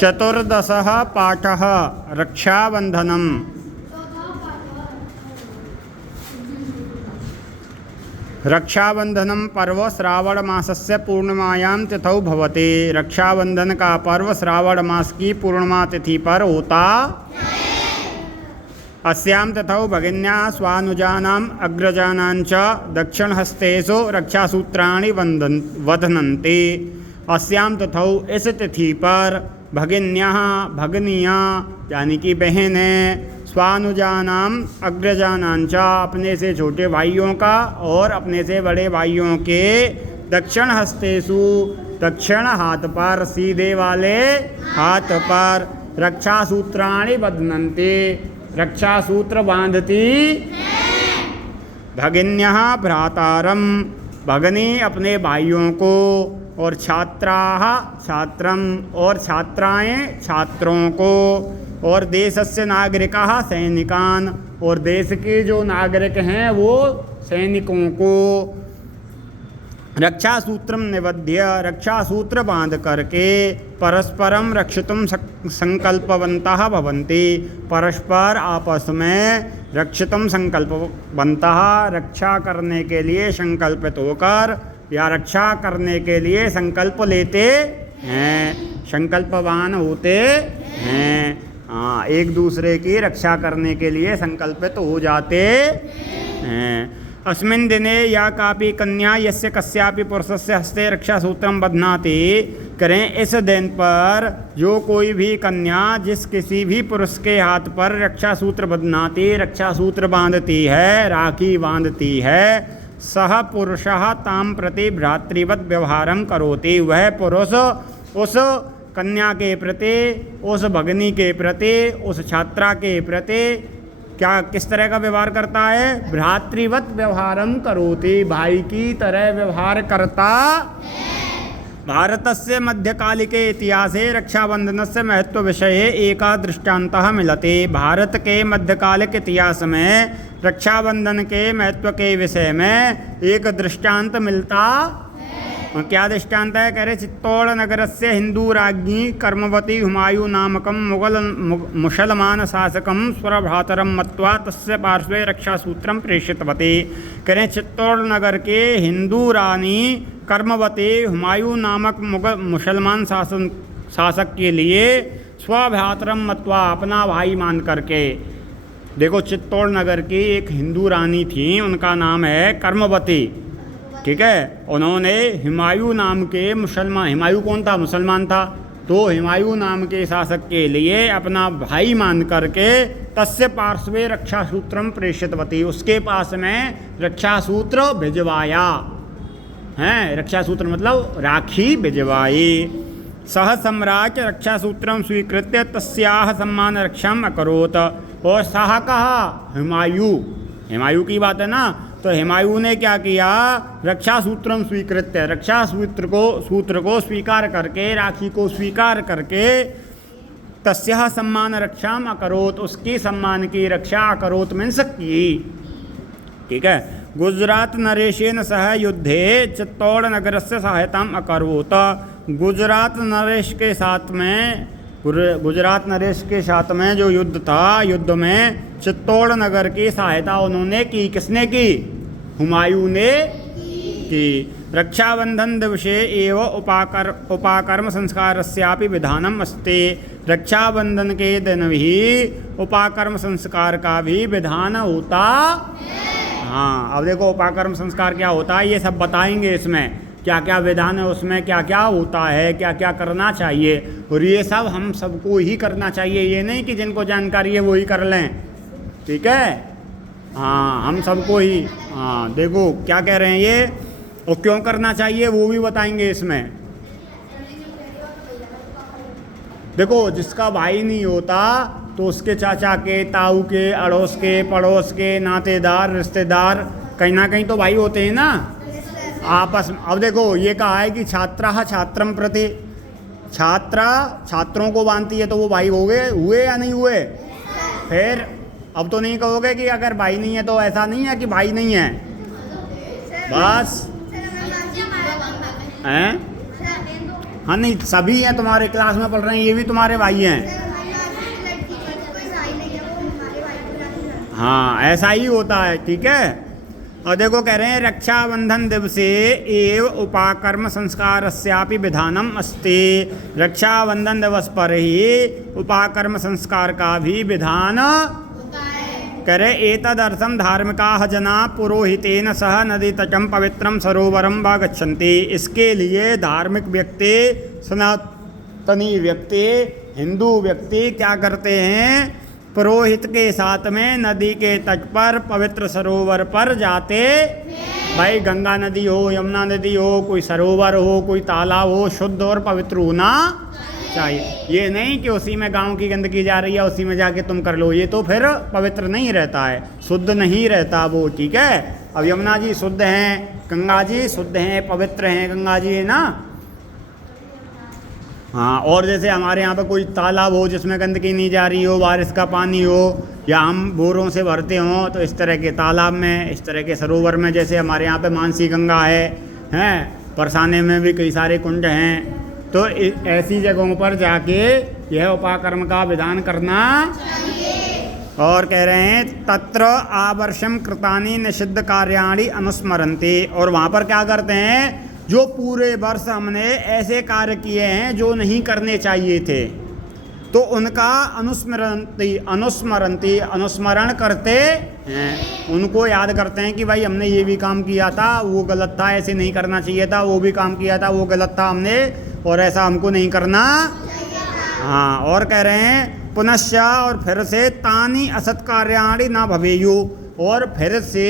चतुर्दशः पाठः रक्षाबन्धनम्। रक्षाबंधनम पर्व श्रावण मासस्य पूर्णिमायां तिथौ भवति। रक्षाबंधन का पर्व श्रावण मास की पूर्णिमा तिथि पर होता। अस्यां तिथौ भगिन्याः स्वानुजानाम् अग्रजानां च दक्षिणहस्तेषु रक्षासूत्राणि बध्नन्ति। अस्यां तिथौ इस तिथि पर भगिन्याः भगिनियाँ यानी कि बहनें स्वानुजानाम अग्रजानांच अपने से छोटे भाइयों का और अपने से बड़े भाइयों के दक्षिण हस्तेषु दक्षिण हाथ पर सीधे वाले हाथ पर रक्षा सूत्राणि बध्नन्ति रक्षा सूत्र बांधती। भगिन्यः भ्रातारम भगनी अपने भाइयों को और छात्राः छात्रम और छात्राएं छात्रों को और देशस्य नागरिकाः सैनिकान और देश के जो नागरिक हैं वो सैनिकों को रक्षा सूत्रम निबध्य रक्षा सूत्र बांध करके परस्परम रक्षितुम संकल्पवन्तः भवन्ति। परस्पर आपस में रक्षितुम संकल्पवन्तः रक्षा करने के लिए संकल्पित होकर या रक्षा करने के लिए संकल्प लेते हैं, संकल्पवान होते हैं। हाँ, एक दूसरे की रक्षा करने के लिए संकल्पित हो जाते हैं। अस्मिन् दिने या कापि कन्या यस्य कस्यापि पुरुषस्य हस्ते रक्षासूत्रं बध्नाति करें। इस दिन पर जो कोई भी कन्या जिस किसी भी पुरुष के हाथ पर रक्षासूत्र बध्नाति रक्षासूत्र बांधती है राखी बांधती है सह पुरुषः तां प्रति भ्रातृवत व्यवहारं करोति। वह पुरुष उस कन्या के प्रति उस भगिनी के प्रति उस छात्रा के प्रति क्या किस तरह का व्यवहार करता है? भ्रातृवत व्यवहारं करोति, भाई की तरह व्यवहार करता। भारतस्य मध्यकालिके इतिहासे रक्षाबंधनस्य महत्व विषये एका दृष्टान्तः मिलति। भारत के मध्यकालिक इतिहास में रक्षाबंधन के महत्व के विषय में एक दृष्टांत मिलता। क्या दृष्टांत है? कह रहे चित्तौड़ नगरस्य हिंदू राज्ञी कर्मवती हुमायूं नामकं मुसलमान शासकं स्वरभ्रातरं मत्वा तस्य पार्श्वे रक्षासूत्रं प्रेषितवती। कह रहे चित्तौड़ नगर के हिंदू रानी कर्मवती हुमायूं नामक मुसलमान शासक के लिए स्वभ्रातरं मत्वा अपना भाई मान करके। देखो, चित्तौड़ नगर की एक हिंदू रानी थी, उनका नाम है कर्मवती, ठीक है। उन्होंने हुमायूं नाम के मुसलमान, हुमायूं कौन था? मुसलमान था। तो हुमायूं नाम के शासक के लिए अपना भाई मान करके तस्य पार्श्वे रक्षासूत्रम प्रेषितवती, उसके पास में रक्षासूत्र भिजवाया है। रक्षासूत्र मतलब राखी भिजवाई। सह सम्राट रक्षासूत्रम स्वीकृत्य तस्याह सम्मान रक्षाम अकरोत। और सह कहा हुमायूं, हुमायूं की बात है ना, तो हुमायूं ने क्या किया? रक्षासूत्रम स्वीकृत्य रक्षा सूत्र को स्वीकार करके राखी को स्वीकार करके तस्याह सम्मान रक्षाम अकरोत, उसकी सम्मान की रक्षा अकरोत मीन्स की, ठीक है। गुजरात नरेशेन सह युद्धे चित्तौड़ नगरस्य सहायताम अकरोत। गुजरात नरेश के साथ में जो युद्ध था, युद्ध में चित्तौड़ नगर की सहायता उन्होंने की। किसने की? हुमायूं ने की। रक्षाबंधन दिवसे एव उपाकर्म संस्कारस्यापि विधानम अस्ति। रक्षाबंधन के दिन भी उपाकर्म संस्कार का भी विधान होता। हाँ, अब देखो उपाकर्म संस्कार क्या होता है ये सब बताएंगे। इसमें क्या क्या विधान है, उसमें क्या क्या होता है, क्या क्या करना चाहिए, और ये सब हम सबको ही करना चाहिए। ये नहीं कि जिनको जानकारी है वो ही कर लें, ठीक है। हाँ, हम सबको ही। हाँ, देखो क्या कह रहे हैं ये और क्यों करना चाहिए वो भी बताएंगे इसमें। देखो, जिसका भाई नहीं होता तो उसके चाचा के, ताऊ के, अड़ोस के, पड़ोस के, नातेदार, रिश्तेदार कहीं ना कहीं तो भाई होते हैं ना आपस में। अब देखो ये कहा है कि छात्रा छात्रम प्रति, छात्रा छात्रों को बांधती है तो वो भाई हो गए, हुए या नहीं हुए? फिर अब तो नहीं कहोगे कि अगर भाई नहीं है तो ऐसा नहीं है कि भाई नहीं है, बस हैं। हाँ नहीं, सभी हैं तुम्हारे क्लास में पढ़ रहे हैं, ये भी तुम्हारे भाई हैं। हाँ ऐसा ही होता है, ठीक है। और देखो कह रहे हैं रक्षाबंधन दिवसे एव उपाकर्म संस्कारस्यापि विधानम अस्ति। रक्षाबंधन दिवस पर ही उपाकर्म संस्कार का भी विधान कह रहे। एतदर्थम धार्मिकाः जना पुरोहितेन सह नदी तटम पवित्रम सरोवरम वा गच्छन्ति। इसके लिए धार्मिक व्यक्ति, सनातनी व्यक्ति, हिंदू व्यक्ति क्या करते हैं, पुरोहित के साथ में नदी के तट पर पवित्र सरोवर पर जाते। भाई गंगा नदी हो, यमुना नदी हो, कोई सरोवर हो, कोई तालाब हो, शुद्ध और पवित्र होना चाहिए। ये नहीं कि उसी में गांव की गंदगी जा रही है उसी में जाके तुम कर लो, ये तो फिर पवित्र नहीं रहता है, शुद्ध नहीं रहता वो, ठीक है। अब यमुना जी शुद्ध हैं, गंगा जी शुद्ध हैं, पवित्र हैं गंगा जी, है ना। हाँ, और जैसे हमारे यहाँ पे कोई तालाब हो जिसमें गंदगी नहीं जा रही हो, बारिश का पानी हो, या हम बोरों से भरते हों, तो इस तरह के तालाब में, इस तरह के सरोवर में, जैसे हमारे यहाँ पे मानसी गंगा है, हैं परसाने में भी कई सारे कुंड हैं, तो ऐसी जगहों पर जाके यह उपाकर्म का विधान करना चाहिए। और कह रहे हैं तत्र आवर्षम कृतानि निषिद्ध कार्याणि अनुस्मरन्ति। और वहाँ पर क्या करते हैं, जो पूरे वर्ष हमने ऐसे कार्य किए हैं जो नहीं करने चाहिए थे, तो उनका अनुस्मरण करते हैं, उनको याद करते हैं कि भाई हमने ये भी काम किया था, वो गलत था, ऐसे नहीं करना चाहिए था, वो भी काम किया था, वो गलत था हमने, और ऐसा हमको नहीं करना। हाँ, और कह रहे हैं पुनश्च, और फिर से तानि असत् कार्याणि न भवेयु। और फिर से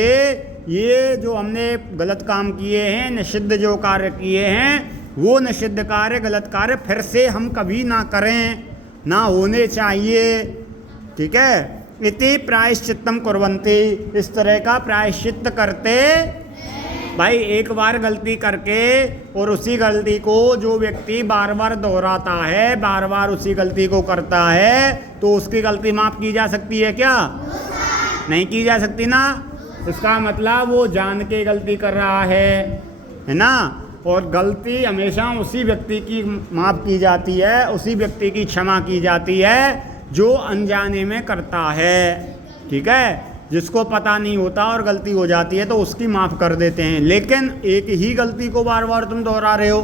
ये जो हमने गलत काम किए हैं, निषिद्ध जो कार्य किए हैं, वो निषिद्ध कार्य, गलत कार्य फिर से हम कभी ना करें, ना होने चाहिए, ठीक है। इति प्रायश्चित्तम कुर्वन्ति। इस तरह का प्रायश्चित्त करते। भाई एक बार गलती करके और उसी गलती को जो व्यक्ति बार बार दोहराता है, बार बार उसी गलती को करता है, तो उसकी गलती माफ़ की जा सकती है क्या? नहीं की जा सकती ना। इसका मतलब वो जान के गलती कर रहा है ना। और गलती हमेशा उसी व्यक्ति की माफ़ की जाती है, उसी व्यक्ति की क्षमा की जाती है जो अनजाने में करता है, ठीक है। जिसको पता नहीं होता और गलती हो जाती है तो उसकी माफ़ कर देते हैं। लेकिन एक ही गलती को बार बार तुम दोहरा रहे हो,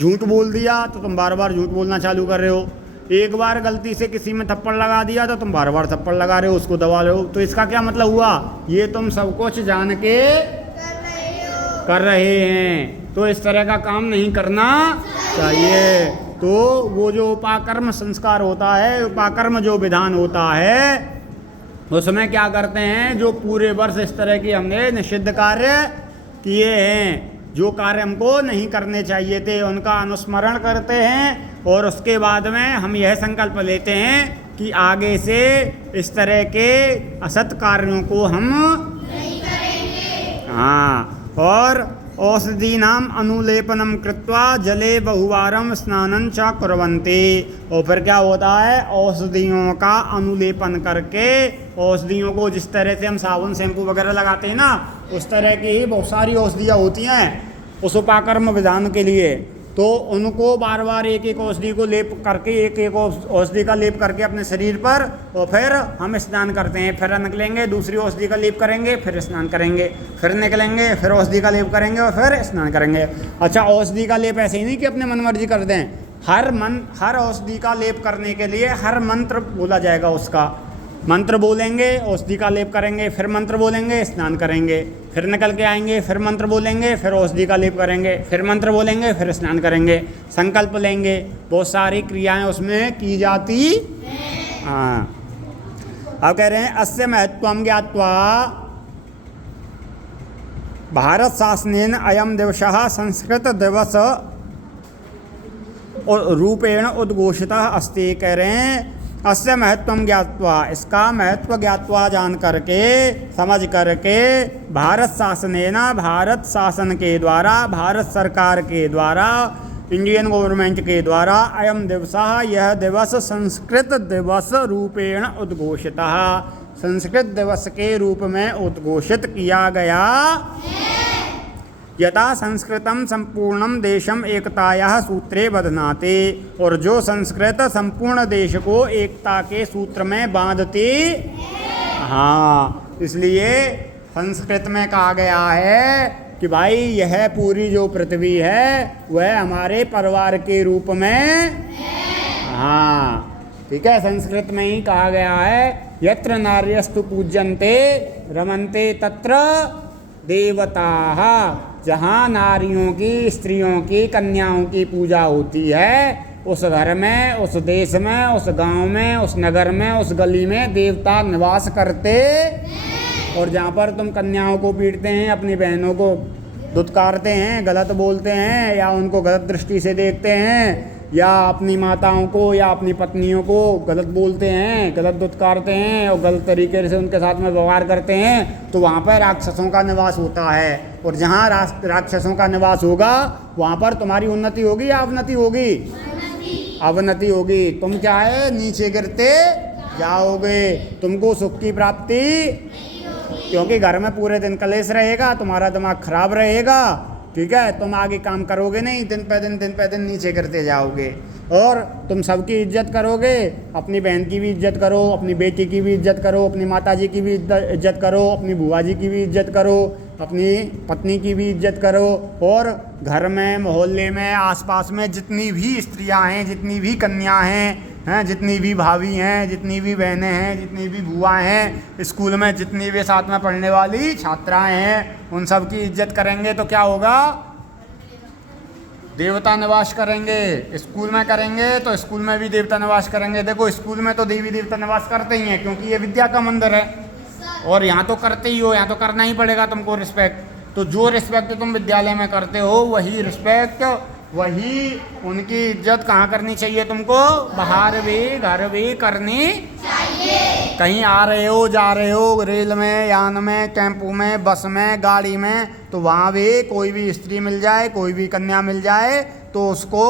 झूठ बोल दिया तो तुम बार बार झूठ बोलना चालू कर रहे हो, एक बार गलती से किसी में थप्पड़ लगा दिया तो तुम बार बार थप्पड़ लगा रहे हो, उसको दबा रहे हो, तो इसका क्या मतलब हुआ? ये तुम सब कुछ जान के कर रहे हैं, तो इस तरह का काम नहीं करना चाहिए। तो वो जो उपाकर्म संस्कार होता है, उपाकर्म जो विधान होता है, उसमें क्या करते हैं, जो पूरे वर्ष इस तरह की हमने निषिद्ध कार्य किए हैं, जो कार्य हमको नहीं करने चाहिए थे, उनका अनुस्मरण करते हैं। और उसके बाद में हम यह संकल्प लेते हैं कि आगे से इस तरह के असत कार्यों को हम नहीं करेंगे। हाँ, और औषधीनाम अनुलेपनम कृत्वा जले बहुवारम स्नानं च कुर्वन्ति। और फिर क्या होता है, औषधियों का अनुलेपन करके, औषधियों को जिस तरह से हम साबुन शैम्पू वगैरह लगाते हैं ना, उस तरह की ही बहुत सारी औषधियाँ होती हैं उस उपाकर्म विधान के लिए, तो उनको बार बार एक एक औषधि को लेप करके, एक एक औषधि का लेप करके अपने शरीर पर, और फिर हम स्नान करते हैं। फिर निकलेंगे, दूसरी औषधि का लेप करेंगे, फिर स्नान करेंगे, फिर निकलेंगे, फिर औषधि का लेप करेंगे और फिर स्नान करेंगे। अच्छा, औषधि का लेप ऐसे ही नहीं कि अपने मन मर्जी कर दें, हर औषधि का लेप करने के लिए हर मंत्र बोला जाएगा, उसका मंत्र बोलेंगे, औषधि का लेप करेंगे, फिर मंत्र बोलेंगे, स्नान करेंगे, फिर निकल के आएंगे, फिर मंत्र बोलेंगे, फिर औषधि का लेप करेंगे, फिर मंत्र बोलेंगे, फिर स्नान करेंगे, संकल्प लेंगे, बहुत सारी क्रियाएं उसमें की जाती। हाँ, अब कह रहे हैं अस्य महत्वम ज्ञात्वा भारत शासनेन अयम दिवसः संस्कृत दिवस रूपेण उद्घोषितः अस्ति। कह रहे हैं अस्य महत्वम ज्ञात्वा, इसका महत्व ज्ञात्वा जान करके, समझ करके, भारत शासनेन, भारत शासन के द्वारा, भारत सरकार के द्वारा, इंडियन गवर्नमेंट के द्वारा, अयम दिवसः, यह दिवस संस्कृत दिवस रूपेण उद्घोषितः, संस्कृत दिवस के रूप में उद्घोषित किया गया। यथा संस्कृतम संपूर्णम देशम एकतायाः सूत्रे बध्नाते, और जो संस्कृत संपूर्ण देश को एकता के सूत्र में बांधती। हाँ, इसलिए संस्कृत में कहा गया है कि भाई यह पूरी जो पृथ्वी है वह हमारे परिवार के रूप में। हाँ ठीक है, संस्कृत में ही कहा गया है, यत्र नार्यस्तु पूज्यन्ते रमन्ते तत्र देवताः। जहाँ नारियों की, स्त्रियों की, कन्याओं की पूजा होती है, उस घर में, उस देश में, उस गांव में, उस नगर में, उस गली में देवता निवास करते। और जहाँ पर तुम कन्याओं को पीटते हैं, अपनी बहनों को दुत्कारते हैं, गलत बोलते हैं, या उनको गलत दृष्टि से देखते हैं, या अपनी माताओं को या अपनी पत्नियों को गलत बोलते हैं, गलत दुत्कारते हैं और गलत तरीके से उनके साथ में व्यवहार करते हैं, तो वहाँ पर राक्षसों का निवास होता है। और जहाँ राक्षसों का निवास होगा वहाँ पर तुम्हारी उन्नति होगी या अवनति होगी? अवनति होगी। तुम क्या है, नीचे गिरते जाओगे, तुमको सुख की प्राप्ति, क्योंकि घर में पूरे दिन कलेश रहेगा, तुम्हारा दिमाग खराब रहेगा। ठीक है, तुम आगे काम करोगे नहीं, दिन पे दिन नीचे करते जाओगे। और तुम सबकी इज्जत करोगे, अपनी बहन की भी इज्जत करो, अपनी बेटी की भी इज्जत करो, अपनी माताजी की भी इज्जत करो, अपनी बुआ जी की भी इज्जत करो, अपनी पत्नी की भी इज्जत करो। और घर में, मोहल्ले में, आसपास में जितनी भी स्त्रियां हैं, जितनी भी कन्या हैं, जितनी भी भाभी हैं, जितनी भी बहनें हैं, जितनी भी बुआएं हैं, स्कूल में जितनी भी साथ में पढ़ने वाली छात्राएं हैं, उन सब की इज्जत करेंगे तो क्या होगा? देवता निवास करेंगे। स्कूल में करेंगे तो स्कूल में भी देवता निवास करेंगे। देखो, स्कूल में तो देवी देवता निवास करते ही हैं, क्योंकि ये विद्या का मंदिर है, और यहाँ तो करते ही हो, यहाँ तो करना ही पड़ेगा तुमको रिस्पेक्ट। तो जो रिस्पेक्ट तुम विद्यालय में करते हो, वही रिस्पेक्ट, वही उनकी इज्जत कहाँ करनी चाहिए तुमको? बाहर भी, घर भी करनी चाहिए। कहीं आ रहे हो, जा रहे हो, रेल में, यान में, टेम्पो में, बस में, गाड़ी में, तो वहाँ भी कोई भी स्त्री मिल जाए, कोई भी कन्या मिल जाए, तो उसको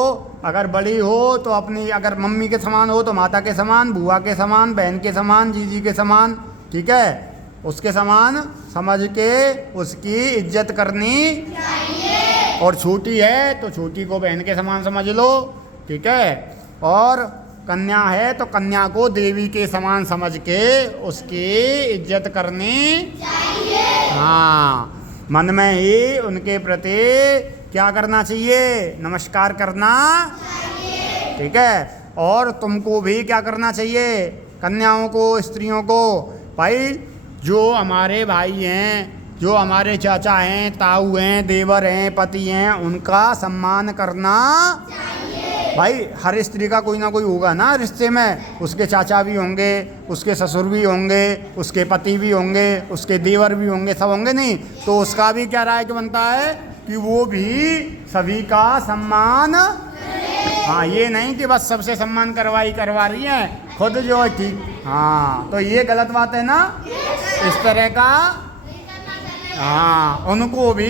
अगर बड़ी हो तो अपनी, अगर मम्मी के समान हो तो माता के समान, बुआ के समान, बहन के समान, जीजी के समान, ठीक है, उसके समान समझ के उसकी इज्जत करनी चाहिए। और छोटी है तो छोटी को बहन के समान समझ लो, ठीक है। और कन्या है तो कन्या को देवी के समान समझ के उसकी इज्जत करनी चाहिए। हाँ, मन में ही उनके प्रति क्या करना चाहिए? नमस्कार करना चाहिए, ठीक है। और तुमको भी क्या करना चाहिए? कन्याओं को, स्त्रियों को, भाई जो हमारे भाई हैं, जो हमारे चाचा हैं, ताऊ हैं, देवर हैं, पति हैं, उनका सम्मान करना चाहिए। भाई हर स्त्री का कोई ना कोई होगा ना रिश्ते में, उसके चाचा भी होंगे, उसके ससुर भी होंगे, उसके पति भी होंगे, उसके देवर भी होंगे, सब होंगे नहीं, तो उसका भी क्या राय बनता है कि वो भी सभी का सम्मान। हाँ, ये नहीं कि बस सबसे सम्मान करवा रही है, खुद जो है ठीक। हाँ, तो ये गलत बात है ना, इस तरह का। हाँ, उनको भी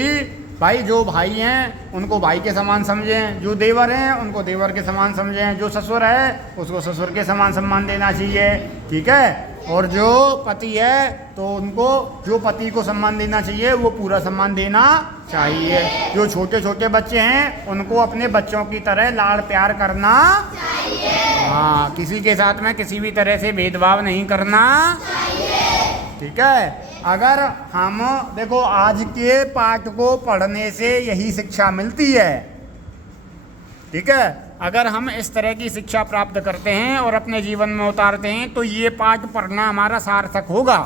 भाई, जो भाई हैं उनको भाई के समान समझें, जो देवर हैं उनको देवर के समान समझें, जो ससुर है उसको ससुर के समान सम्मान देना चाहिए, ठीक है। और जो पति है तो उनको, जो पति को सम्मान देना चाहिए वो पूरा सम्मान देना चाहिए। जो छोटे छोटे बच्चे हैं उनको अपने बच्चों की तरह लाड़ प्यार करना चाहिए। हाँ, किसी के साथ में किसी भी तरह से भेदभाव नहीं करना चाहिए, ठीक है। अगर हम देखो, आज के पाठ को पढ़ने से यही शिक्षा मिलती है, ठीक है। अगर हम इस तरह की शिक्षा प्राप्त करते हैं और अपने जीवन में उतारते हैं तो ये पाठ पढ़ना हमारा सार्थक होगा।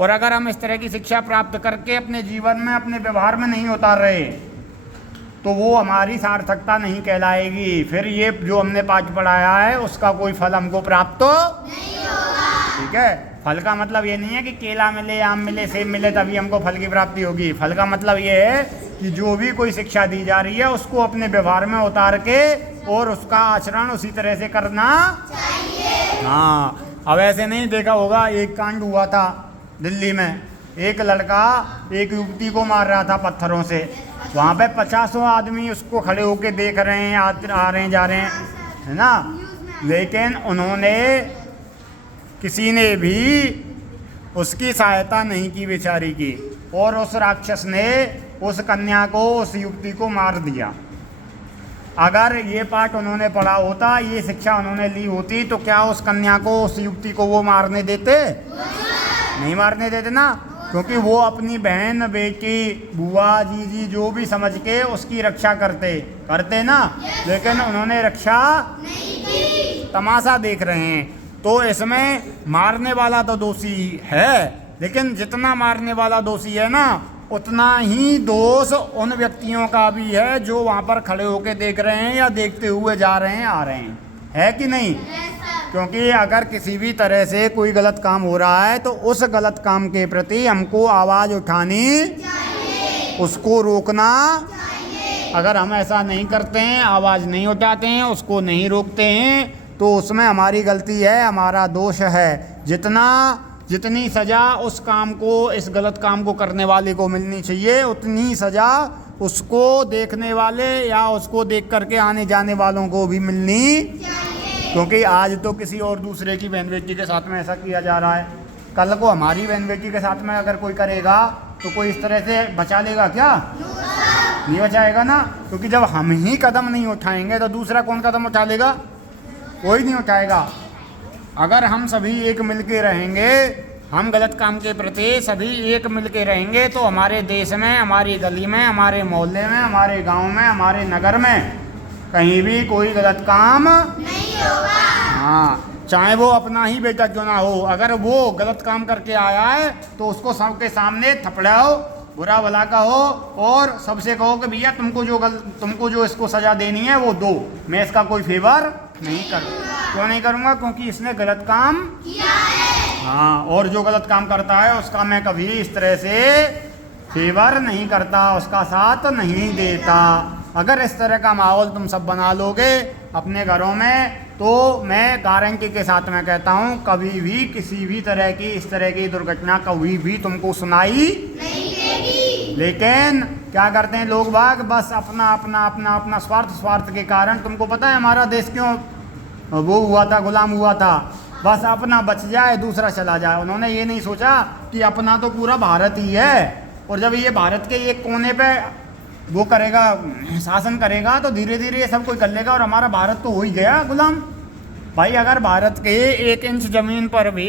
और अगर हम इस तरह की शिक्षा प्राप्त करके अपने जीवन में, अपने व्यवहार में नहीं उतार रहे, तो वो हमारी सार्थकता नहीं कहलाएगी। फिर ये जो हमने पाठ पढ़ाया है उसका कोई फल हमको प्राप्त नहीं होगा, ठीक है। फल का मतलब ये नहीं है कि केला मिले, आम मिले, सेब मिले तभी हमको फल की प्राप्ति होगी। फल का मतलब ये है कि जो भी कोई शिक्षा दी जा रही है उसको अपने व्यवहार में उतार के और उसका आचरण उसी तरह से करना चाहिए। हाँ, अब ऐसे नहीं देखा होगा, एक कांड हुआ था दिल्ली में, एक लड़का एक युवती को मार रहा था पत्थरों से। वहाँ पे 50 आदमी उसको खड़े होके देख रहे हैं, आ रहे हैं, जा रहे हैं, है ना। लेकिन उन्होंने, किसी ने भी उसकी सहायता नहीं की बेचारी की। और उस राक्षस ने उस कन्या को, उस युवती को मार दिया। अगर ये पाठ उन्होंने पढ़ा होता, ये शिक्षा उन्होंने ली होती, तो क्या उस कन्या को, उस युवती को वो मारने देते? नहीं मारने देते ना, क्योंकि वो अपनी बहन, बेटी, बुआ, जीजी जो भी समझ के उसकी रक्षा करते ना, लेकिन उन्होंने रक्षा नहीं की, तमाशा देख रहे हैं। तो इसमें मारने वाला तो दोषी है, लेकिन जितना मारने वाला दोषी है ना, उतना ही दोष उन व्यक्तियों का भी है जो वहाँ पर खड़े होकर देख रहे हैं या देखते हुए जा रहे हैं, आ रहे हैं, है कि नहीं? क्योंकि अगर किसी भी तरह से कोई गलत काम हो रहा है तो उस गलत काम के प्रति हमको आवाज़ उठानी चाहिए, उसको रोकना चाहिए। अगर हम ऐसा नहीं करते हैं, आवाज़ नहीं उठाते हैं, उसको नहीं रोकते हैं, तो उसमें हमारी गलती है, हमारा दोष है। जितनी सज़ा उस काम को, इस गलत काम को करने वाले को मिलनी चाहिए, उतनी सज़ा उसको देखने वाले या उसको देख करके आने जाने वालों को भी मिलनी चाहिए। क्योंकि आज तो किसी और दूसरे की बहन बेटी के साथ में ऐसा किया जा रहा है, कल को हमारी बहन बेटी के साथ में अगर कोई करेगा तो कोई इस तरह से बचा लेगा क्या? नहीं बचाएगा ना, क्योंकि जब हम ही कदम नहीं उठाएंगे तो दूसरा कौन कदम उठा लेगा? कोई नहीं उठाएगा। अगर हम सभी एक मिल के रहेंगे, हम गलत काम के प्रति सभी एक मिल के रहेंगे, तो हमारे देश में, हमारी गली में, हमारे मोहल्ले में, हमारे गांव में, हमारे नगर में कहीं भी कोई गलत काम नहीं होगा। हाँ, चाहे वो अपना ही बेटा क्यों ना हो, अगर वो गलत काम करके आया है तो उसको सबके सामने थपड़ाओ, बुरा भला कहो और सबसे कहो कि भैया तुमको जो इसको सजा देनी है वो दो, मैं इसका कोई फेवर नहीं करूँगा। क्यों नहीं करूँगा? क्योंकि इसने गलत काम किया है। हाँ, और जो गलत काम करता है उसका मैं कभी इस तरह से फेवर नहीं करता, उसका साथ नहीं देता। अगर इस तरह का माहौल तुम सब बना लोगे अपने घरों में, तो मैं गारंटी के साथ में कहता हूँ कभी भी किसी भी तरह की इस तरह की दुर्घटना कभी भी तुमको सुनाई नहीं देगी। लेकिन क्या करते हैं लोग बाग? बस अपना स्वार्थ के कारण। तुमको पता है हमारा देश क्यों वो हुआ था, गुलाम हुआ था? बस अपना बच जाए, दूसरा चला जाए। उन्होंने ये नहीं सोचा कि अपना तो पूरा भारत ही है, और जब ये भारत के एक कोने पे वो करेगा, शासन करेगा, तो धीरे धीरे ये सब कोई कर लेगा और हमारा भारत तो हो ही गया गुलाम। भाई अगर भारत के 1 इंच ज़मीन पर भी